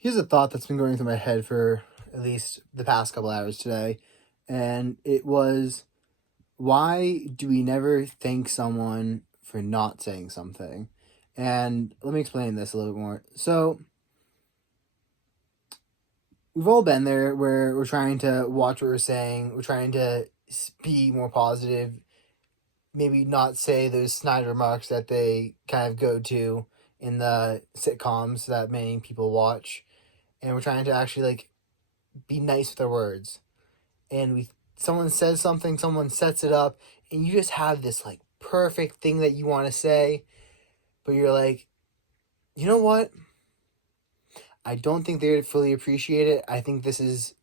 Here's a thought that's been going through my head for at least the past couple hours today, and it was, why do we never thank someone for not saying something? And let me explain this a little bit more. So, we've all been there where we're trying to watch what we're saying, we're trying to be more positive, maybe not say those snide remarks that they kind of go to in the sitcoms that many people watch, and we're trying to actually be nice with our words. And we someone says something, someone sets it up, and you just have this perfect thing that you want to say, but you're like, you know what? I don't think they would fully appreciate it. I think this is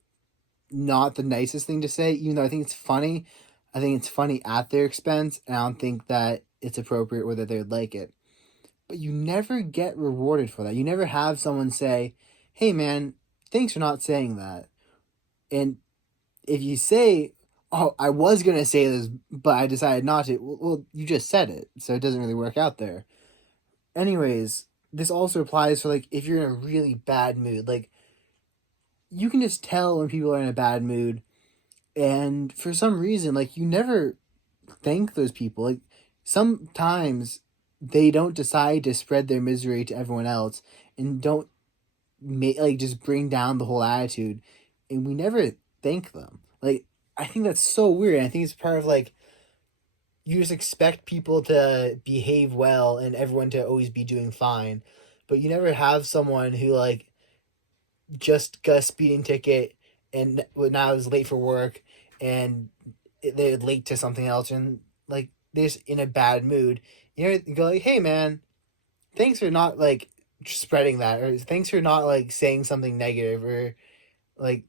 not the nicest thing to say, even though I think it's funny. I think it's funny at their expense, and I don't think that it's appropriate or that they would like it. But you never get rewarded for that. You never have someone say, hey man, thanks for not saying that. And if you say, "Oh, I was gonna say this, but I decided not to," well, you just said it, so it doesn't really work out there. Anyways, this also applies for if you're in a really bad mood. You can just tell when people are in a bad mood, and for some reason, you never thank those people. Sometimes they don't decide to spread their misery to everyone else, and don't just bring down the whole attitude, and we never thank them. I think that's so weird. I think it's part of you just expect people to behave well and everyone to always be doing fine, but you never have someone who just got a speeding ticket and now is late for work, and they're late to something else, and they're just in a bad mood. You go hey man, thanks for not spreading that, or thanks for not saying something negative, or like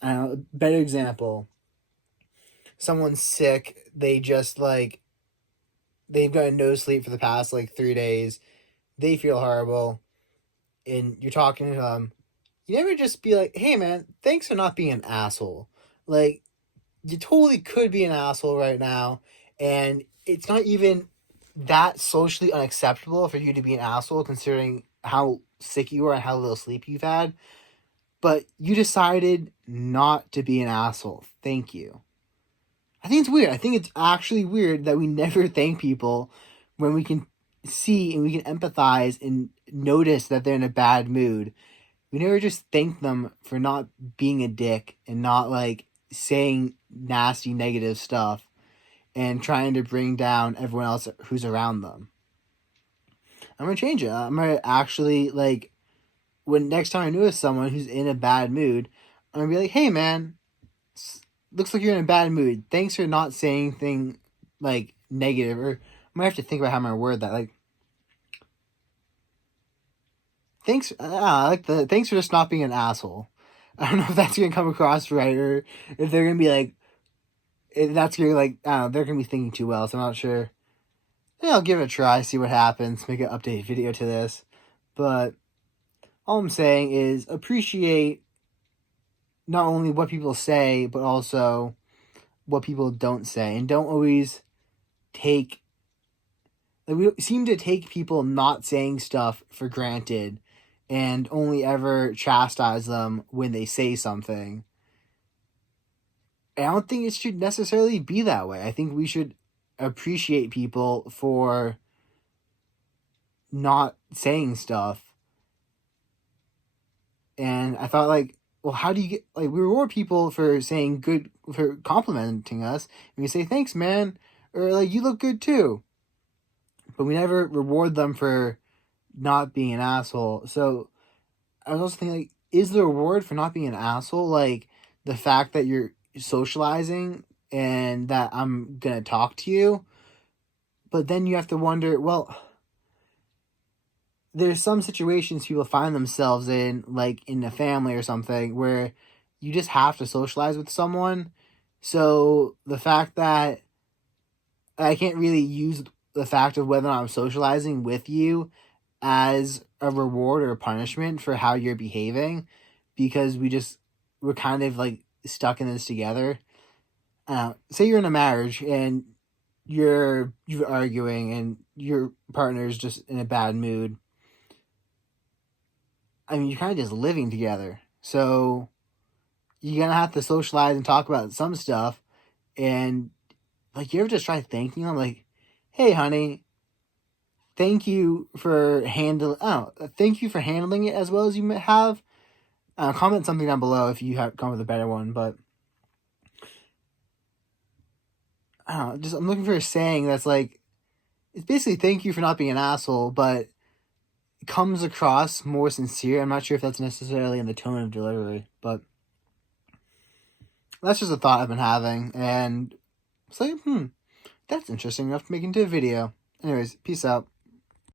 I don't know, better example, someone's sick, they just they've got no sleep for the past 3 days, they feel horrible, and you're talking to them, you never just be like, hey man, thanks for not being an asshole. You totally could be an asshole right now, and it's not even that socially unacceptable for you to be an asshole considering how sick you are and how little sleep you've had, but you decided not to be an asshole. Thank you. I think it's weird. I think it's actually weird that we never thank people when we can see and we can empathize and notice that they're in a bad mood. We never just thank them for not being a dick and not saying nasty negative stuff and trying to bring down everyone else who's around them. I'm gonna change it. I'm gonna actually when next time I notice someone who's in a bad mood, I'm gonna be like, hey man, looks like you're in a bad mood. Thanks for not saying anything negative, or I might have to think about how I'm gonna word that. Thanks. I like the thanks for just not being an asshole. I don't know if that's gonna come across right, or if they're gonna be if that's gonna I don't know, they're gonna be thinking too well. So I'm not sure. Yeah, I'll give it a try, see what happens. Make an updated video to this, but all I'm saying is appreciate not only what people say, but also what people don't say, and don't always take. We seem to take people not saying stuff for granted, and only ever chastise them when they say something. I don't think it should necessarily be that way. I think we should appreciate people for not saying stuff. And I thought well, how do you get we reward people for saying good, for complimenting us, and we say thanks man, or you look good too. But we never reward them for not being an asshole. So I was also thinking is the reward for not being an asshole the fact that you're socializing and that I'm gonna talk to you? But then you have to wonder, well, there's some situations people find themselves in, in a family or something, where you just have to socialize with someone. So the fact that I can't really use the fact of whether or not I'm socializing with you as a reward or a punishment for how you're behaving, because we're kind of stuck in this together. Say you're in a marriage and you're arguing and your partner's just in a bad mood. I mean, you're kind of just living together. So you're going to have to socialize and talk about some stuff. And, like, you ever just try thanking them? Like, hey, honey, thank you for handling it as well as you have. Comment something down below if you have come with a better one, but I don't know, just I'm looking for a saying that's like, it's basically thank you for not being an asshole, but it comes across more sincere. I'm not sure if that's necessarily in the tone of delivery, but that's just a thought I've been having, and it's like, that's interesting enough to make into a video. Anyways, peace out.